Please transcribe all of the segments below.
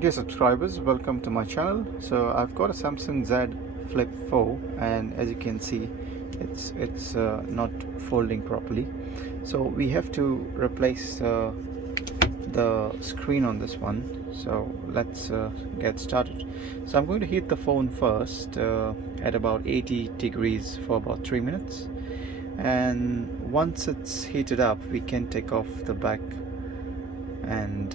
Dear subscribers, welcome to my channel. So I've got a Samsung Z Flip 4, and as you can see, it's not folding properly. So we have to replace the screen on this one. So let's get started. So I'm going to heat the phone first at about 80 degrees for about 3 minutes, and once it's heated up, we can take off the back and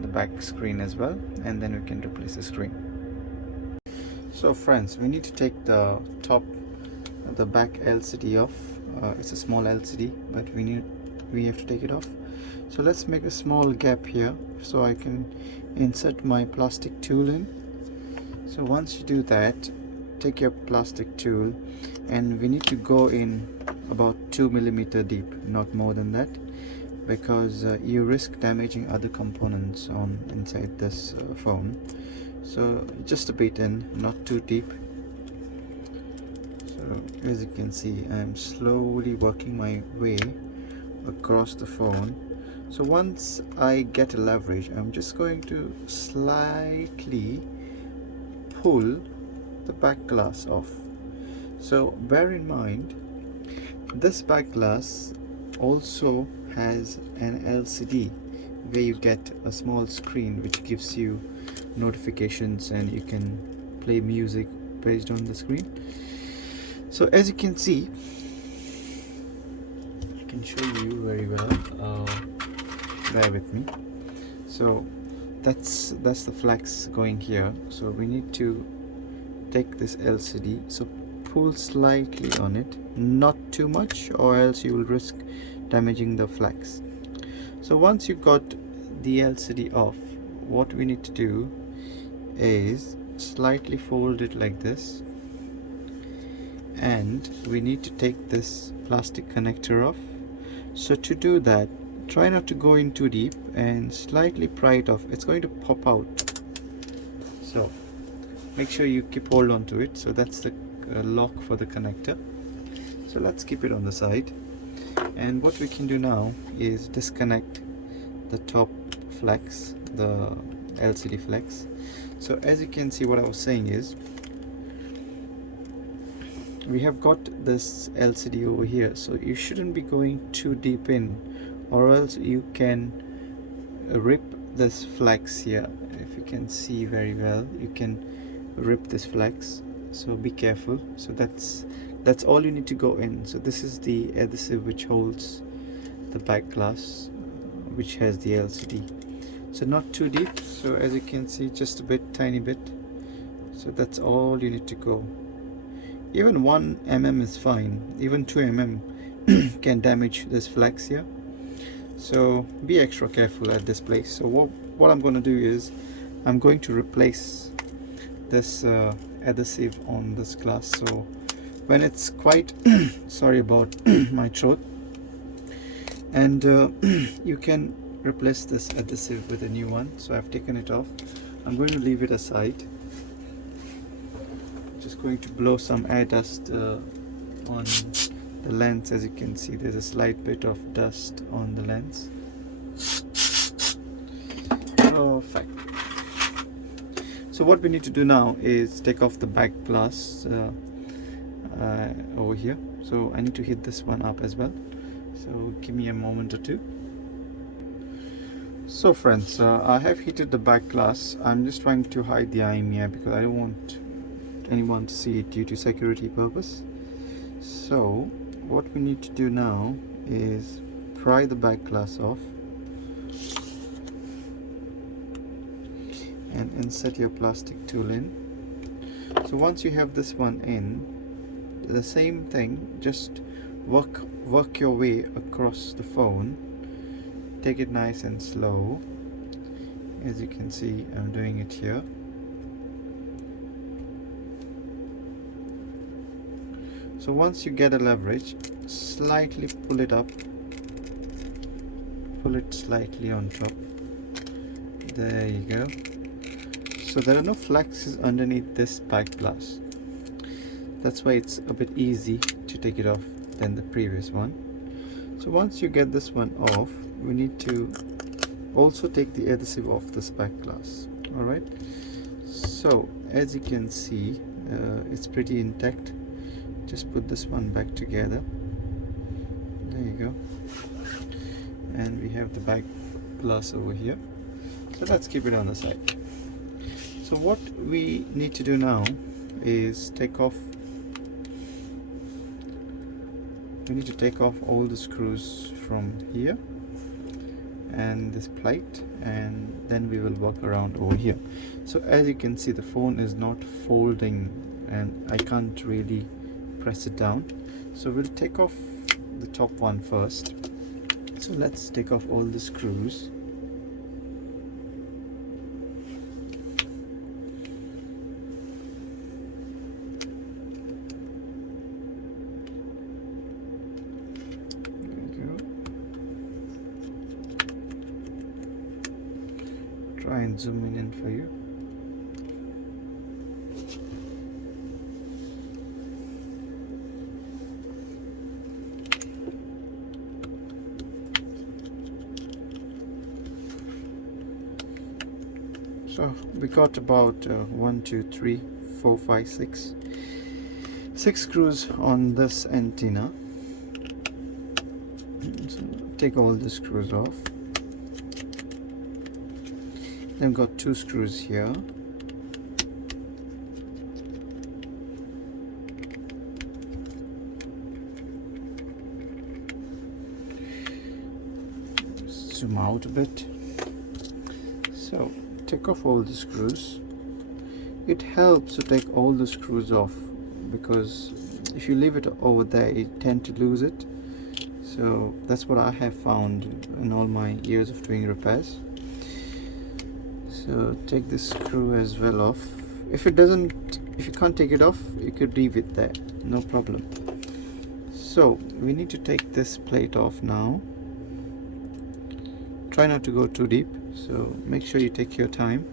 the back screen as well, and then we can replace the screen. So friends, we need to take the back LCD off. It's a small LCD, but we have to take it off. So let's make a small gap here so I can insert my plastic tool in. So once you do that, take your plastic tool, and we need to go in about 2 millimeter deep, not more than that, because you risk damaging other components on inside this phone. So just a bit in, not too deep. So as you can see, I'm slowly working my way across the phone. So once I get a leverage, I'm just going to slightly pull the back glass off. So bear in mind, this back glass also has an LCD where you get a small screen which gives you notifications, and you can play music based on the screen. So as you can see, I can show you very well. Bear with me. So that's the flex going here. So we need to take this LCD, so pull slightly on it, not too much, or else you will risk damaging the flex. So once you got the LCD off, what we need to do is slightly fold it like this, and we need to take this plastic connector off. So to do that, try not to go in too deep and slightly pry it off. It's going to pop out, so make sure you keep hold on to it. So that's the lock for the connector. So let's keep it on the side, and what we can do now is disconnect the top flex, the LCD flex. So as you can see, what I was saying is, we have got this LCD over here, so you shouldn't be going too deep in, or else you can rip this flex here. If you can see very well, you can rip this flex, so be careful. So that's all you need to go in. So this is the adhesive which holds the back glass, which has the LCD. So not too deep, so as you can see, just a bit, tiny bit. So that's all you need to go. Even 1 mm is fine, even 2 mm can damage this flex here. So be extra careful at this place. So what I'm going to do is, I'm going to replace this adhesive on this glass. So when it's quite sorry about my throat, and you can replace this adhesive with a new one. So I've taken it off. I'm going to leave it aside. Just going to blow some air dust on the lens. As you can see, there's a slight bit of dust on the lens. Perfect. So what we need to do now is take off the back glass over here. So I need to heat this one up as well, so give me a moment or two. So friends, I have heated the back glass. I'm just trying to hide the IMEI because I don't want anyone to see it due to security purpose. So what we need to do now is pry the back glass off and insert your plastic tool in. So once you have this one in, the same thing, just work your way across the phone. Take it nice and slow. As you can see, I'm doing it here. So once you get a leverage, slightly pull it up, pull it slightly on top. There you go. So there are no flexes underneath this back glass. That's why it's a bit easy to take it off than the previous one. So once you get this one off, we need to also take the adhesive off this back glass. All right, so as you can see, it's pretty intact. Just put this one back together. There you go. And we have the back glass over here, so let's keep it on the side. So what we need to do now is we need to take off all the screws from here and this plate, and then we will work around over here. So as you can see, the phone is not folding and I can't really press it down, so we'll take off the top one first. So let's take off all the screws. Try and zoom in for you. So we got about 1, 2, 3, 4, 5, 6 screws on this antenna. So take all the screws off. Then got 2 screws here. Zoom out a bit. So take off all the screws. It helps to take all the screws off, because if you leave it over there, you tend to lose it. So that's what I have found in all my years of doing repairs. So take this screw as well off. If you can't take it off, you could leave it there, no problem. So we need to take this plate off now. Try not to go too deep, so make sure you take your time,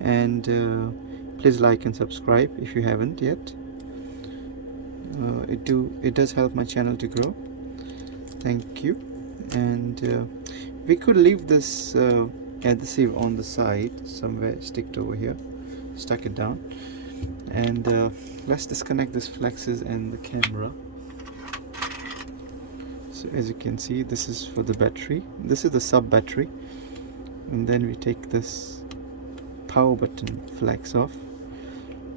and please like and subscribe if you haven't yet. It does help my channel to grow. Thank you. And we could leave this adhesive on the side somewhere, stick over here, stuck it down, and let's disconnect this flexes and the camera. So as you can see, this is for the battery, this is the sub battery, and then we take this power button flex off,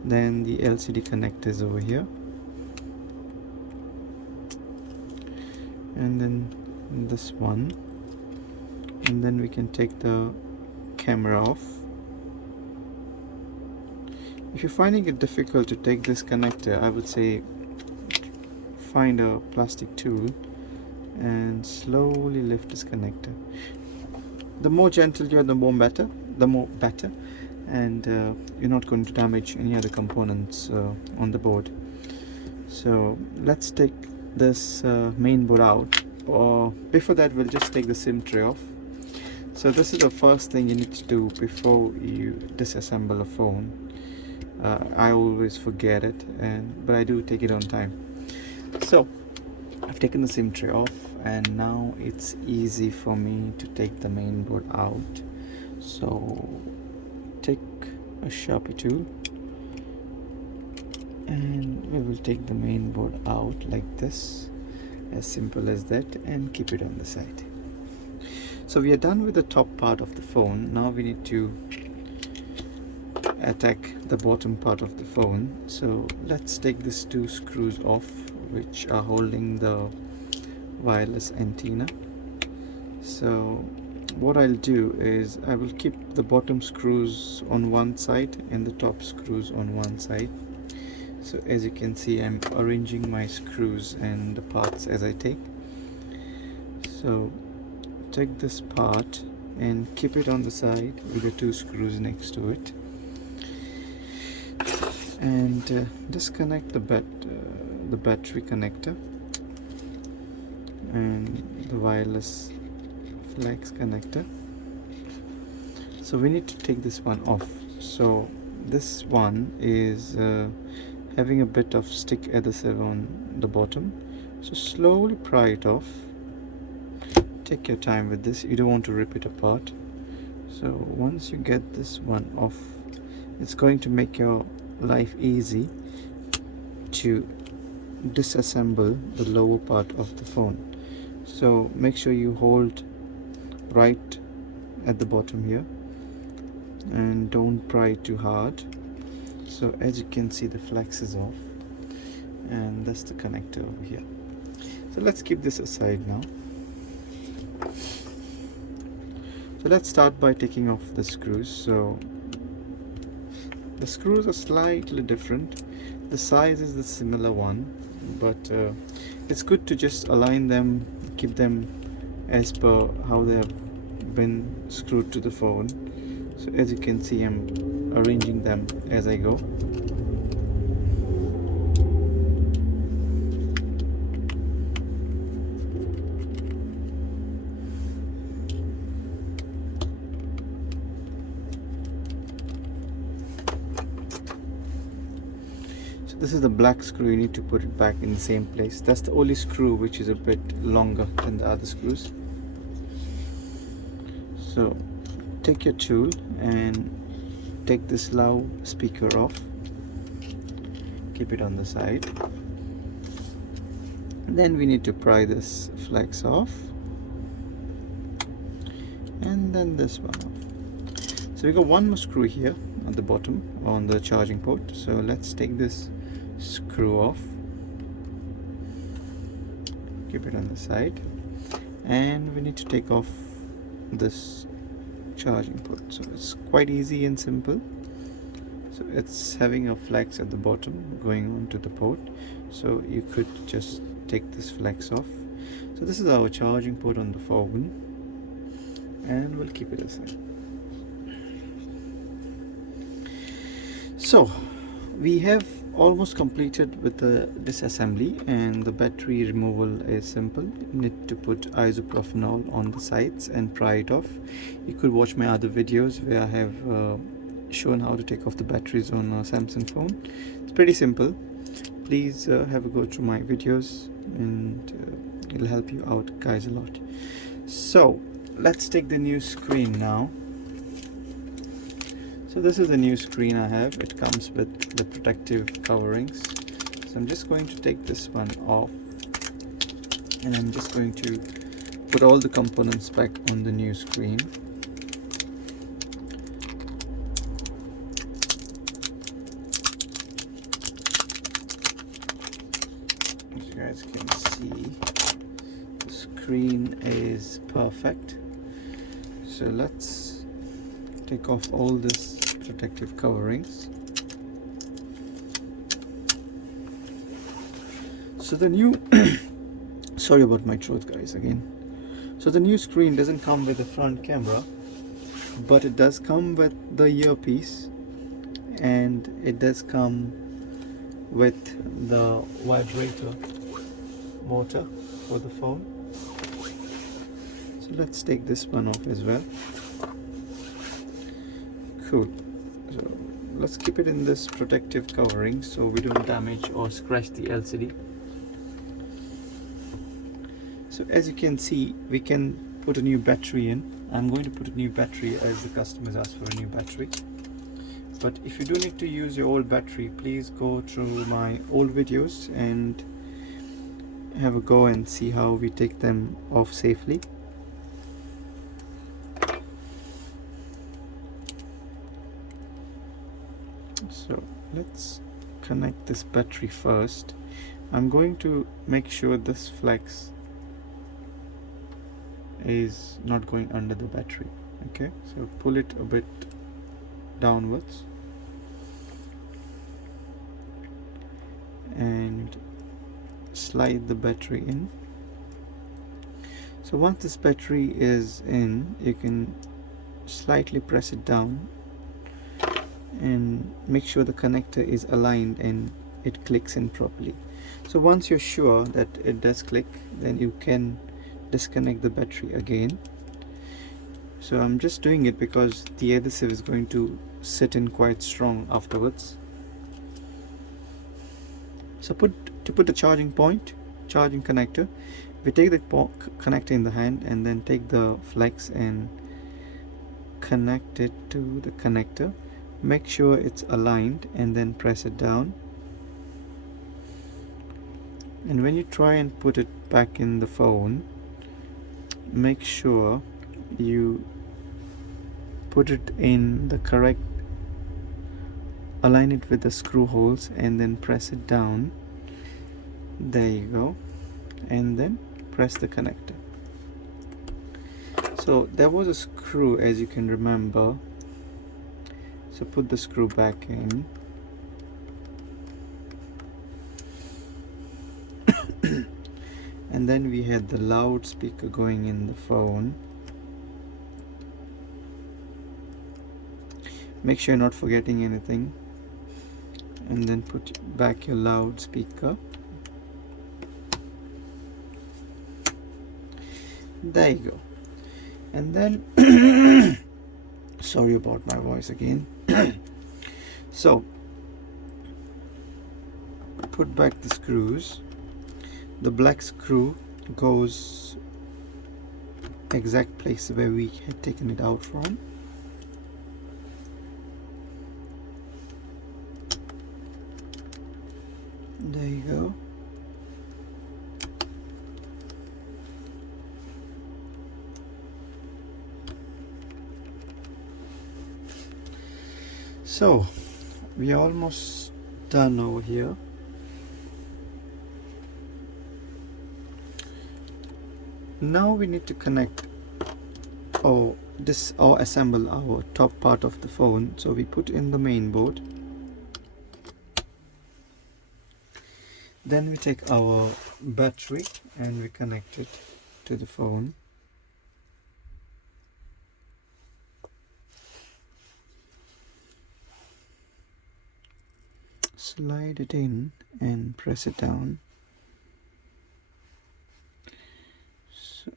then the LCD connectors over here, and then this one, and then we can take the camera off. If you're finding it difficult to take this connector, I would say find a plastic tool and slowly lift this connector. The more gentle you are, the more better, and you're not going to damage any other components on the board. So let's take this main board out, or before that we'll just take the SIM tray off. So this is the first thing you need to do before you disassemble a phone. I always forget it, but I do take it on time. So I've taken the SIM tray off, and now it's easy for me to take the main board out. So take a Sharpie tool, and we will take the main board out like this, as simple as that, and keep it on the side. So we are done with the top part of the phone. Now we need to attack the bottom part of the phone. So let's take these 2 screws off, which are holding the wireless antenna. So what I'll do is I will keep the bottom screws on one side and the top screws on one side. So as you can see, I'm arranging my screws and the parts as I take. So take this part and keep it on the side with the 2 screws next to it, and disconnect the battery connector and the wireless flex connector. So we need to take this one off. So this one is having a bit of stick adhesive on the bottom, so slowly pry it off. Take your time with this, you don't want to rip it apart. So once you get this one off, it's going to make your life easy to disassemble the lower part of the phone. So make sure you hold right at the bottom here and don't pry too hard. So as you can see, the flex is off, and that's the connector over here. So let's keep this aside now. So let's start by taking off the screws. So the screws are slightly different. The size is the similar one, but it's good to just align them, keep them as per how they have been screwed to the phone. So as you can see, I'm arranging them as I go. This is the black screw. You need to put it back in the same place. That's the only screw which is a bit longer than the other screws. So take your tool and take this loudspeaker off. Keep it on the side. Then we need to pry this flex off, and then this one off. So we got one more screw here at the bottom on the charging port. So let's take this screw off, keep it on the side, and we need to take off this charging port. So it's quite easy and simple. So it's having a flex at the bottom going onto the port, so you could just take this flex off. So this is our charging port on the phone, and we'll keep it aside. So we have almost completed with the disassembly, and the battery removal is simple. You need to put isopropanol on the sides and pry it off. You could watch my other videos where I have shown how to take off the batteries on a Samsung phone. It's pretty simple. Please have a go through my videos, and it'll help you out guys a lot. So let's take the new screen now. So this is the new screen I have. It comes with the protective coverings. So I'm just going to take this one off, and I'm just going to put all the components back on the new screen. As you guys can see, the screen is perfect. So let's take off all this protective coverings. So the new sorry about my throat guys again. So the new screen doesn't come with a front camera, but it does come with the earpiece, and it does come with the vibrator motor for the phone. So let's take this one off as well. Cool. So let's keep it in this protective covering so we don't damage or scratch the LCD. So as you can see, we can put a new battery in. I'm going to put a new battery as the customers asked for a new battery. But if you do need to use your old battery, please go through my old videos and have a go and see how we take them off safely. So let's connect this battery first. I'm going to make sure this flex is not going under the battery. Okay, so pull it a bit downwards and slide the battery in. So once this battery is in, you can slightly press it down and make sure the connector is aligned and it clicks in properly. So once you're sure that it does click, then you can disconnect the battery again. So I'm just doing it because the adhesive is going to sit in quite strong afterwards. So to put the charging connector, we take the connector in the hand and then take the flex and connect it to the connector. Make sure it's aligned and then press it down. And when you try and put it back in the phone, make sure you put it in the correct, align it with the screw holes and then press it down. There you go. And then press the connector. So there was a screw, as you can remember, so put the screw back in. And then we had the loudspeaker going in the phone. Make sure you're not forgetting anything, and then put back your loudspeaker. There you go. And then sorry about my voice again. So put back the screws. The black screw goes exact place where we had taken it out from. There you go. So we are almost done over here. Now we need to connect or assemble our top part of the phone. So we put in the main board. Then we take our battery and we connect it to the phone. Slide it in and press it down. So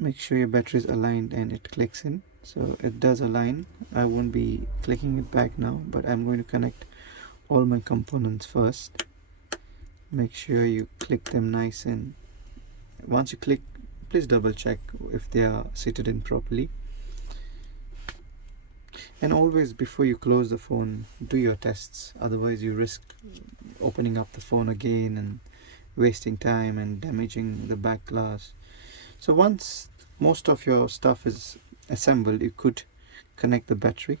make sure your battery is aligned and it clicks in. So it does align. I won't be clicking it back now, but I'm going to connect all my components first. Make sure you click them nice, and once you click, please double check if they are seated in properly. And always, before you close the phone, do your tests, otherwise you risk opening up the phone again and wasting time and damaging the back glass. So once most of your stuff is assembled, you could connect the battery,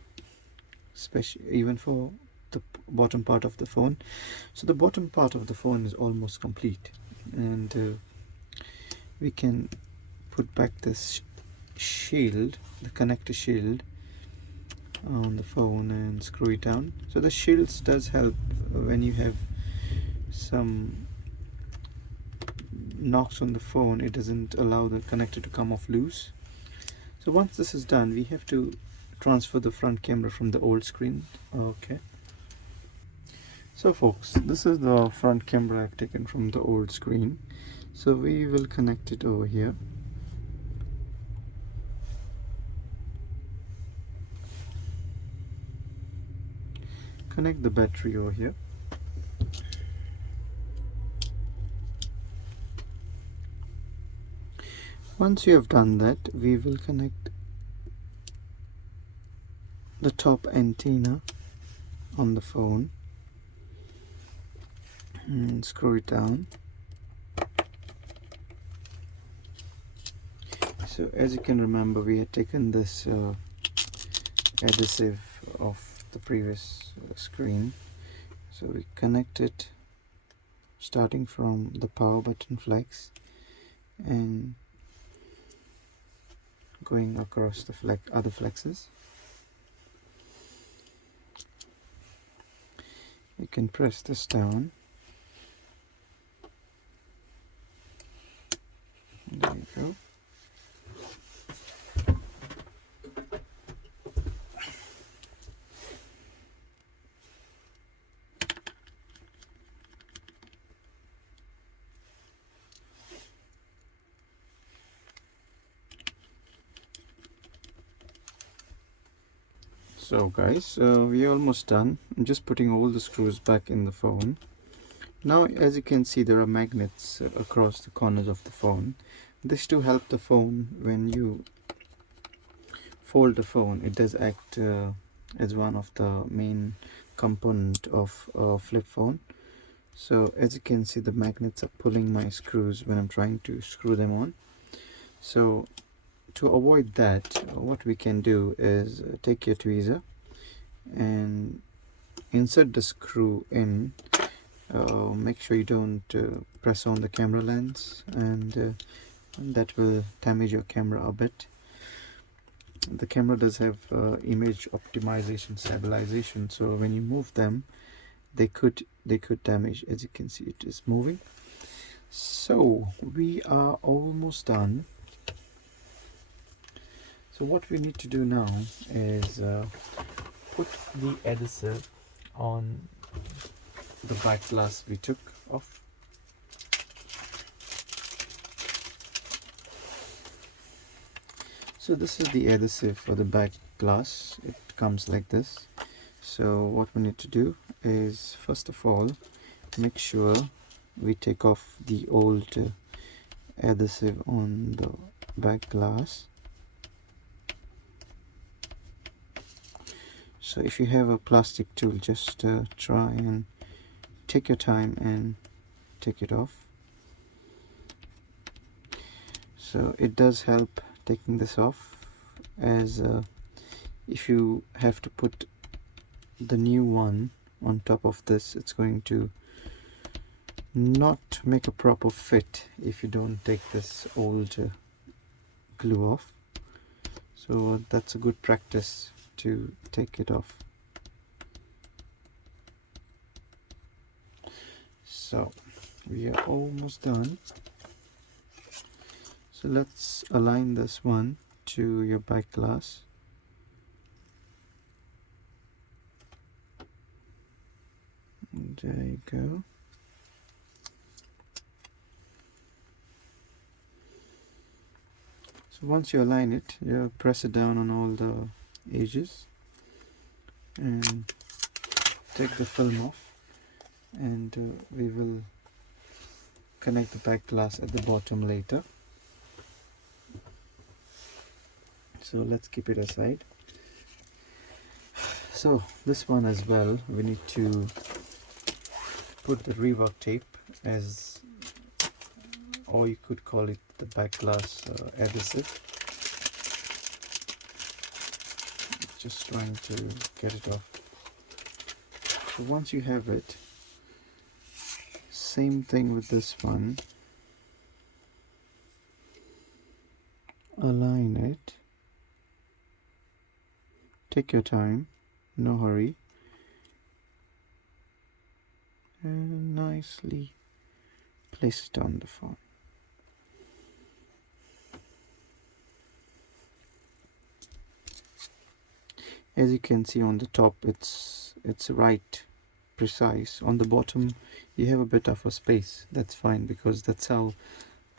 especially even for the bottom part of the phone. So the bottom part of the phone is almost complete, and we can put back this shield, the connector shield, on the phone and screw it down. So the shields does help when you have some knocks on the phone. It doesn't allow the connector to come off loose. So once this is done, we have to transfer the front camera from the old screen. Okay, so folks, this is the front camera I've taken from the old screen. So we will connect it over here. Connect the battery over here. Once you have done that, we will connect the top antenna on the phone and screw it down. So as you can remember, we had taken this adhesive off the previous screen. So we connect it starting from the power button flex and going across the other flexes. You can press this down. There you go. So guys, we're almost done. I'm just putting all the screws back in the phone. Now as you can see, there are magnets across the corners of the phone. This to help the phone when you fold the phone, it does act as one of the main component of a flip phone. So as you can see, the magnets are pulling my screws when I'm trying to screw them on. So to avoid that, what we can do is take your tweezer and insert the screw in. Make sure you don't press on the camera lens, and that will damage your camera a bit. The camera does have image optimization stabilization, so when you move them, they could damage. As you can see, it is moving. So we are almost done. So what we need to do now is put the adhesive on the back glass we took off. So this is the adhesive for the back glass. It comes like this. So what we need to do is, first of all, make sure we take off the old adhesive on the back glass. So if you have a plastic tool, just try and take your time and take it off. So it does help taking this off, as if you have to put the new one on top of this, it's going to not make a proper fit if you don't take this old glue off. So that's a good practice to take it off. So we are almost done. So let's align this one to your back glass. And there you go. So once you align it, you press it down on all the edges and take the film off, and we will connect the back glass at the bottom later. So let's keep it aside. So this one as well, we need to put the rework tape, as, or you could call it the back glass adhesive. Just trying to get it off. So once you have it, same thing with this one, align it, take your time, no hurry, and nicely place it on the phone. As you can see on the top, it's right precise. On the bottom you have a bit of a space. That's fine, because that's how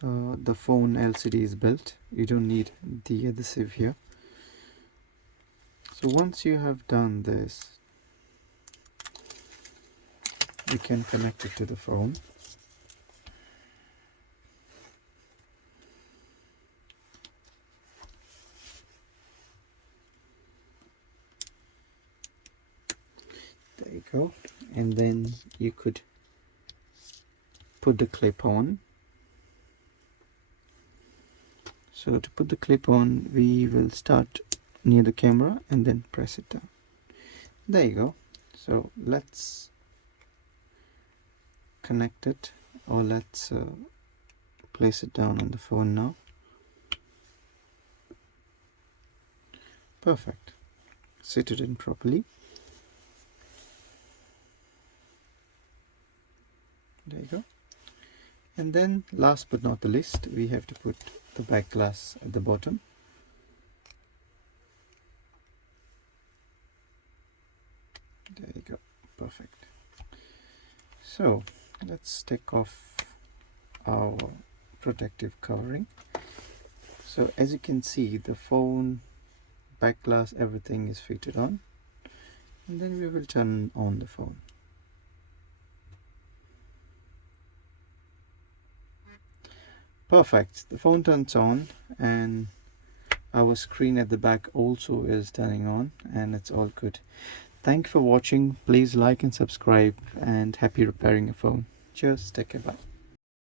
the phone LCD is built. You don't need the adhesive here. So once you have done this, you can connect it to the phone. There you go. And then you could put the clip on. So to put the clip on, we will start near the camera and then press it down. There you go. So let's connect it, or let's place it down on the phone now. Perfect. Sit it in properly. There you go. And then last but not the least, we have to put the back glass at the bottom. There you go. Perfect. So let's take off our protective covering. So as you can see, the phone, back glass, everything is fitted on, and then we will turn on the phone. Perfect. The phone turns on, and our screen at the back also is turning on, and it's all good. Thank you for watching. Please like and subscribe, and happy repairing your phone. Cheers, take care, bye.